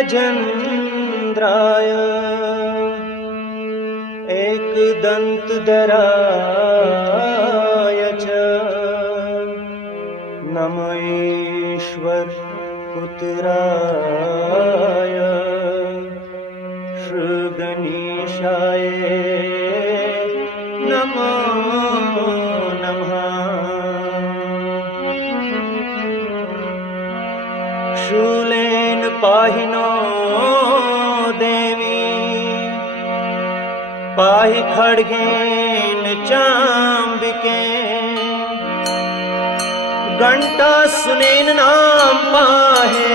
गजेन्द्राय एकदन्तधराय च नमः ईश्वर पुत्राय श्रीगणेशाय नमो नमः। शूलेन पाहि नो देवी पाहि खड्गेन चाम्बिके घंटा सुनेन नाम पाहे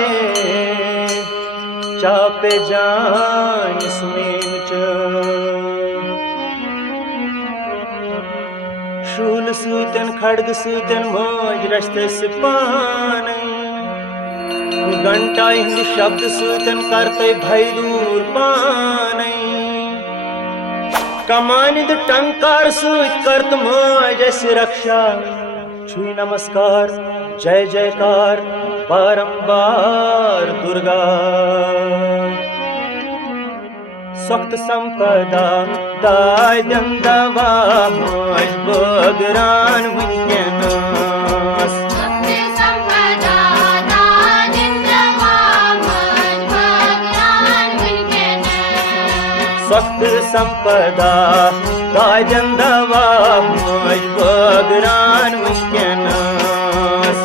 चापे जान सुनेन च शूल सूतन खड्ग सूतन मोज रस्तस पान घंटा हिंद शब्द सूतन करते भय दूर पान कमानिद टंकार सूत करत मोज रक्षा छुई नमस्कार जय जयकार बारंबार दुर्गा। सख्त संपदा दाय दंदवा मोज बगरान वुनकेनस सख्त संपदा दाय दंदवा मोज बगरान वुनकेनस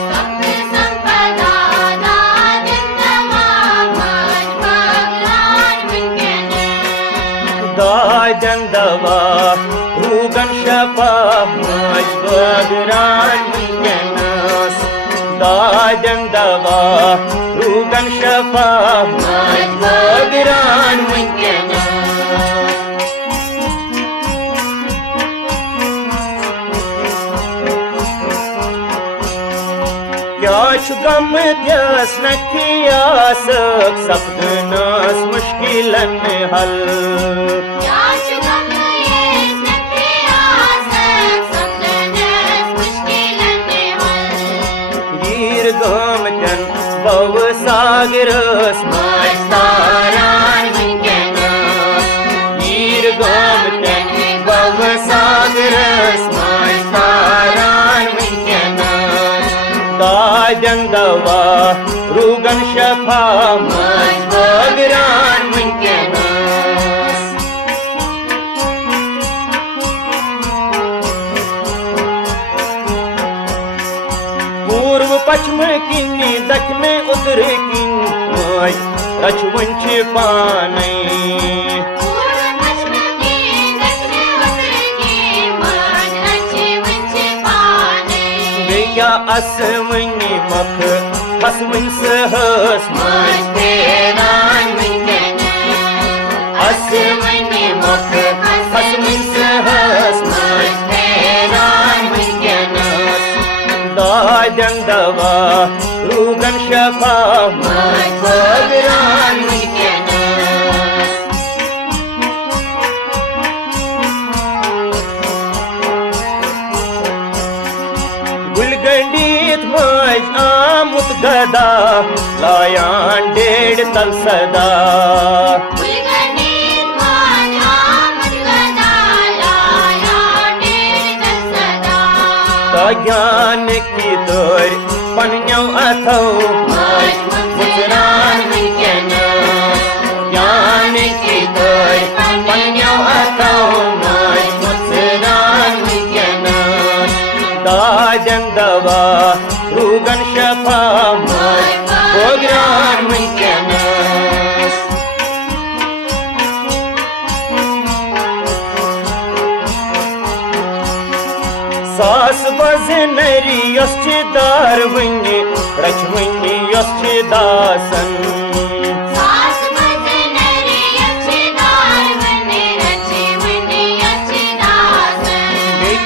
दाय दंदवा रूगन शफा मोज बगरान वुनकेनस दाय दंदवा रूगन शफा मोज बगरान वुनकेनस। क्या गम त्यस नखियास सपदनस मुश्किलन हल वीर गोमतन बव सागरस मोज तारान वुनकेनस वीर गोमतन बव सागरस मोज तारान वुनकेनस दाय दंदवा रूगन शफा मोज बगरान वुनकेनस। पूर्व पश्चिम किन्नी दक्षिण उत्तर किन मोज रचवन छ पानै या असवनी मख हसवन सहस मोज तेरान वुनकेनस असवनी मख हसवन सहस मोज तेरान वुनकेनस दाय दंदवा रूगन शफा मोज बगरान वुनकेनस। गुलगंडीत मोज आमुत गदा लायान डेढ़ तल सदा ज्ञान की तोर पन्यों अथो मोज मुचरान वुनकेनस ज्ञान की तोर पन्यों अथो मोज मुचरान वुनकेनस दाय दंदवा रूगन शफा मोज बगरान वुनकेनस। सास बजनरी यस छ दारवनी रचवनी यस छ दासन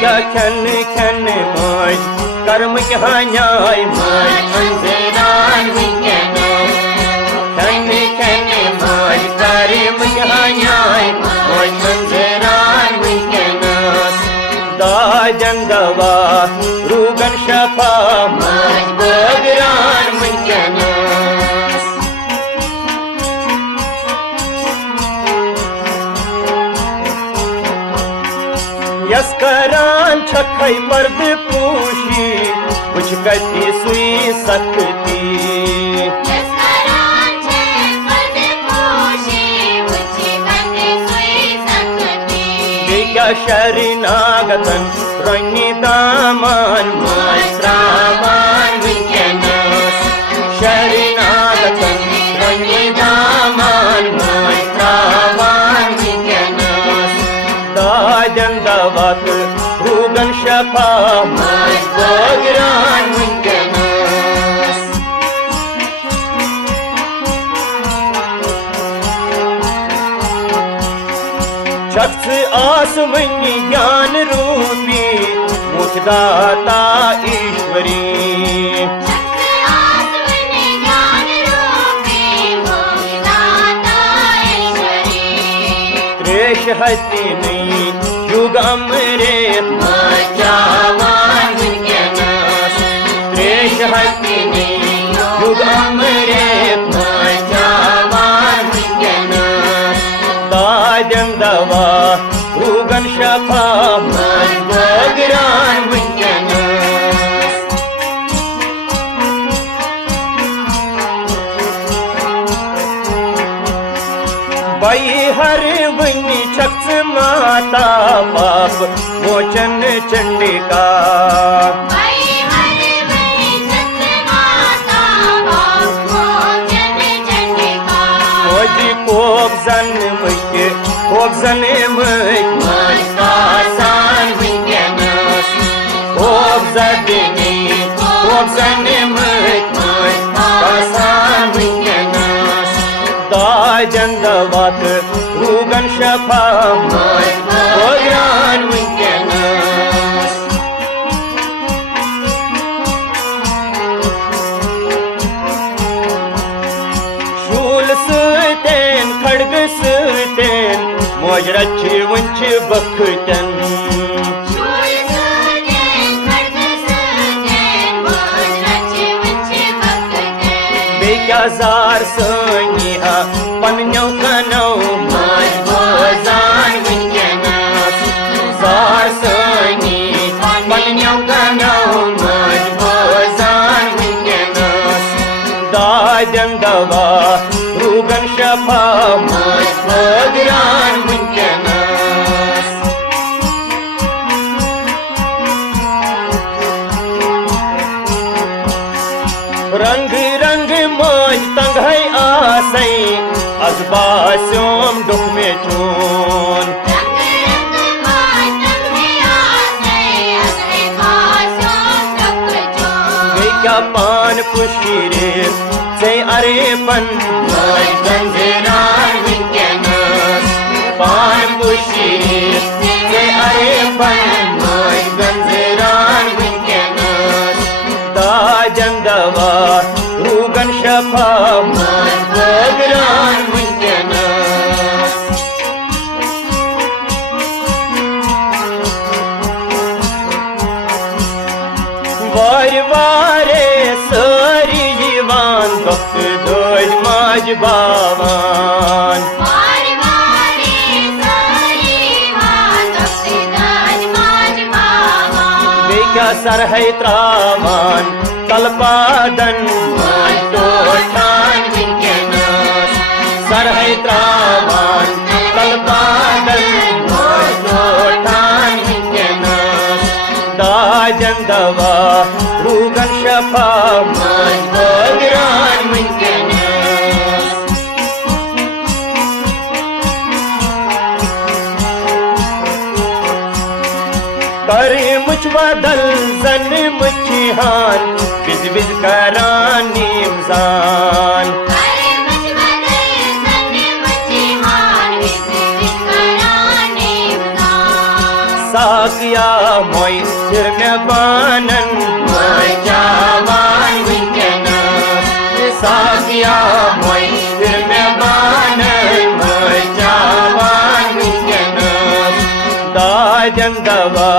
क्या खन खन मोज कर्म कहान्याय मोज अंजरान वुनकेनस खन खन मोज कर्म कहान्याय मोज अंजरान वुनकेनस दाय दंदवा रूगन शफा मोज बगरान वुनकेनस। है पर्द पूशी कुछ कति सुई सकती क्या शरणागतन रंगी दामन मात्रामान विज्ञानस शरणागतन रंगी दामन मात्रामान विज्ञानस दाजन दावत रुगन शफा मात्रान विज्ञानस शख्स आसमनी ज्ञान रूपी मुखदाता ईश्वरी त्रेश हति नहीं युग अमृत माचावान विज्ञानस त्रेश हति नहीं युग अमृत माचावान विज्ञानस दाजन दवा रुगन शफा मगरान विज्ञानस बाई हर वनी शख्स माता पाप मोचन चंडिका कोप जन मसान विज्ञानस कोप जन मसान विज्ञानस दाजन दवात रुगन शफा मगरान विज्ञानस शूल सुतेन खड्ग सुतेन मोजरची वंच बखतन बेक्या जार सनिहा पन्न्यौ कनौ मजबोजान विज्ञानस जार सनी पन्न्यौ कनौ मजबोजान विज्ञानस दाजन दवा रुगन शफा मगरान विज्ञानस रंग रंग मोज तंग है आसई अजबास्योम दुख में चून क्या पान पुशीरे से अरे पन गंजरान विज्ञानस पान पुशीरे से अरे पन गंजरान विज्ञानस दाजन दवा रुगन शफा मगरान विज्ञानस वार वारे सारी जीवान वक्त दोज माज बावान बेक्या सर है त्रावान तलपादन टोठान विज्ञानस सर है त्रावान तलपादन टोठान विज्ञानस दाजन दवा रुगन शफा मगरान विज्ञानस करे मुझ बदल जन मुझिहान बिज बिज करान निमजान साकिया मोई सिर में बानन मजावान विज्ञानस साकिया मोई सिर में बानन मजावान विज्ञानस दाजन दवा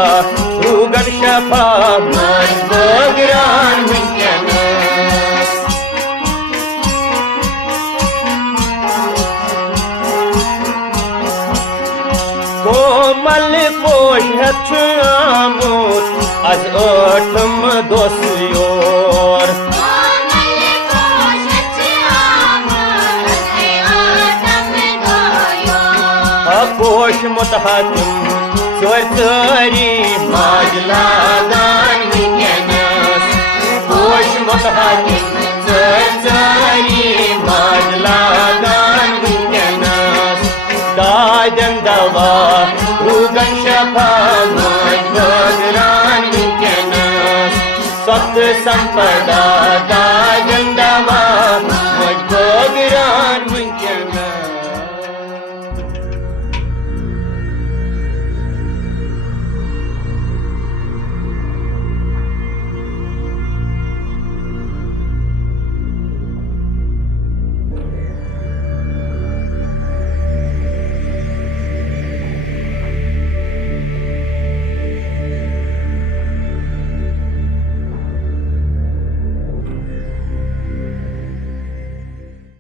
रुगन शफा मगरान विज्ञानस मल पोश आमुत आज 8 दोस योर पोश मुतहतिम चोर चोरी माज लागान विकनस पोश मुतहतिम चोर चोरी माज लागान विकनस दादन दवा रुगन शफा माज बगरान विकनस सत संपदा दादन दवा